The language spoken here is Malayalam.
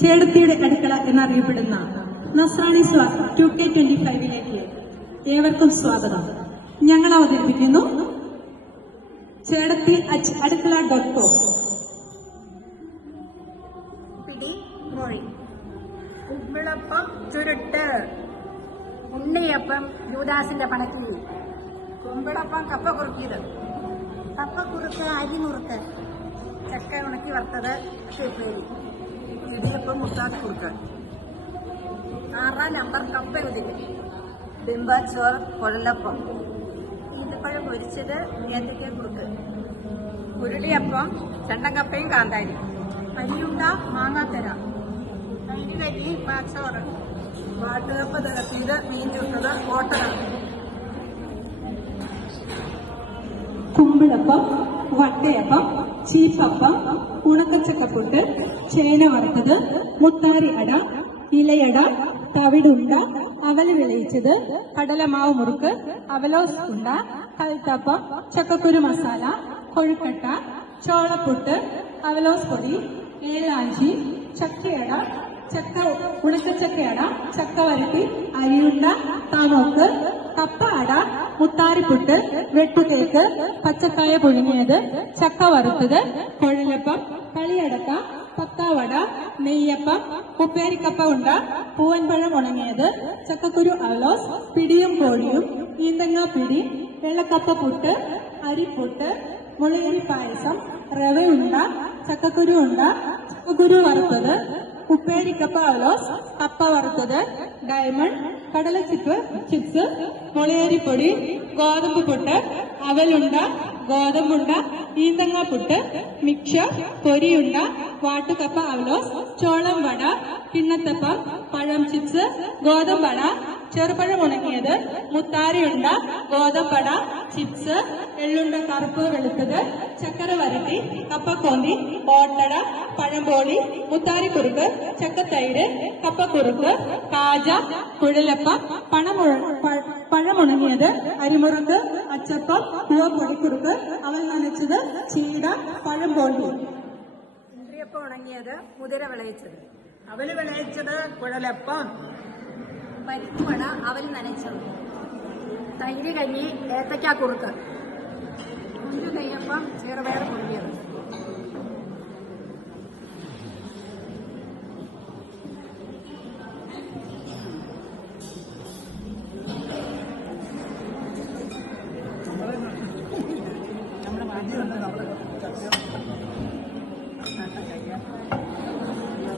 ചേടത്തിയുടെ അടുക്കള എന്നറിയപ്പെടുന്ന നസ്രാണി സ്വാഗതം ടു കെ ട്വന്റി ഫൈവിലേക്ക് ഏവർക്കും സ്വാഗതം. ഞങ്ങൾ അവതരിപ്പിക്കുന്നു ചേടത്തി അടുക്കള ഡോട്ട് കോം മൊഴി കുമ്പിളപ്പം ചുരുട്ട്. ഉണ്ണിയപ്പം യൂദാസിന്റെ പണക്കിൽ കുമ്പിളപ്പം കപ്പ കുറുക്കിയത്. കപ്പ കുറുക്ക് അരി നുറുക്ക്. ചക്ക ഉണക്കി വറുത്തത് ഉപ്പേരി ഇടിയപ്പം മുത്താക്കി കൊടുക്കാൻ. ആറാം നമ്പർ കപ്പ ബിംബാച്ചോർ കൊഴലപ്പം. ഈന്തപ്പഴം പൊരിച്ചത് ഏത്തയ്ക്ക കുറുക്ക് ഉരുളിയപ്പം ചെണ്ടക്കപ്പയും കാന്താരി. അരിയുണ്ട മാങ്ങാത്തര. തൈര് കരി പാച്ചോറ്. വാട്ടുകപ്പ് തിരത്തിയത് മീൻ ചുട്ടത് ഓട്ടട കുമ്പിളപ്പം വട്ടയപ്പം ചീപ്പപ്പം ഉണക്കച്ചക്കപ്പുട്ട് ചേന വറുത്തത് മുത്താരി അട ഇലയട തവിടുണ്ട അവൽ വിളയിച്ചത് കടലമാവ് മുറുക്ക് അവലോസ് ഉണ്ട കഴുത്തപ്പം ചക്കക്കുരു മസാല കൊഴുക്കട്ട ചോളപ്പുട്ട് അവലോസ് പൊടി ഏലാഞ്ചി ചക്കയട ചക്ക ഉണക്കച്ചക്കയട ചക്ക വരട്ടി അരിയുണ്ട താമോക്ക് കപ്പ അട മുത്താരിപ്പുട്ട് വെട്ടുതേക്ക് പച്ചക്കായ പുഴുങ്ങിയത് ചക്ക വറുത്തത് കൊഴലപ്പം കളിയടക്ക പത്താവട നെയ്യപ്പം ഉപ്പേരിക്കപ്പ ഉണ്ട പൂവൻപഴം ഉണങ്ങിയത് ചക്കക്കുരു അവലോസ് പിടിയും കോഴിയും ഈന്തങ്ങ പിടി വെള്ളക്കപ്പ പുട്ട് അരിപ്പുട്ട് മുളയരി പായസം റവയുണ്ട ചക്കക്കുരു ഉണ്ട ചക്കക്കുരു വറുത്തത് ഉപ്പേരിക്കപ്പ അവലോസ് കപ്പ വറുത്തത് ഡയമണ്ട് കടലച്ചിപ്പ് ചിപ്സ് മുളയരിപ്പൊടി ഗോതമ്പ് പുട്ട് അവലുണ്ട ഗോതമ്പുണ്ട ഈന്തങ്ങ പുട്ട് മിക്സർ പൊരിയുണ്ട വാട്ടുകപ്പ അവലോസ് ചോളം വട കിണ്ണത്തപ്പം പഴം ചിപ്സ് ഗോതമ്പട ചെറുപഴം ഉണങ്ങിയത് മുത്താരിയുണ്ട ഗോതമ്പട ചിപ്സ് എള്ളുണ്ട കറുപ്പ് വെളുത്തത് ചക്കര വരട്ടി കപ്പക്കോന്തി ഓട്ടട പഴംപോളി മുത്താരിക്കുറുക്ക് ചക്കത്തൈര് കപ്പക്കുറുക്ക് കാജ കുഴലപ്പം പണമുഴ പഴമുണങ്ങിയത് അരിമുറുക്ക് അച്ചപ്പം പൂവപ്പൊടിക്കുറുക്ക് അവൽ നനച്ചത് ചീട പഴംപോളി. ഉണങ്ങിയത് മുതിര വിളയിച്ചത്. അവൽ വിളയിച്ചത് കുഴലപ്പം. പരിപ്പട അവൽ നനച്ചത്. തൈര് കഞ്ഞി ഏത്തക്കാ കുറുക്ക് കുഞ്ഞു നെയ്യപ്പം ചെറുപയർ കുറുക്കിയത് നമ്മുടെ മാറ്റി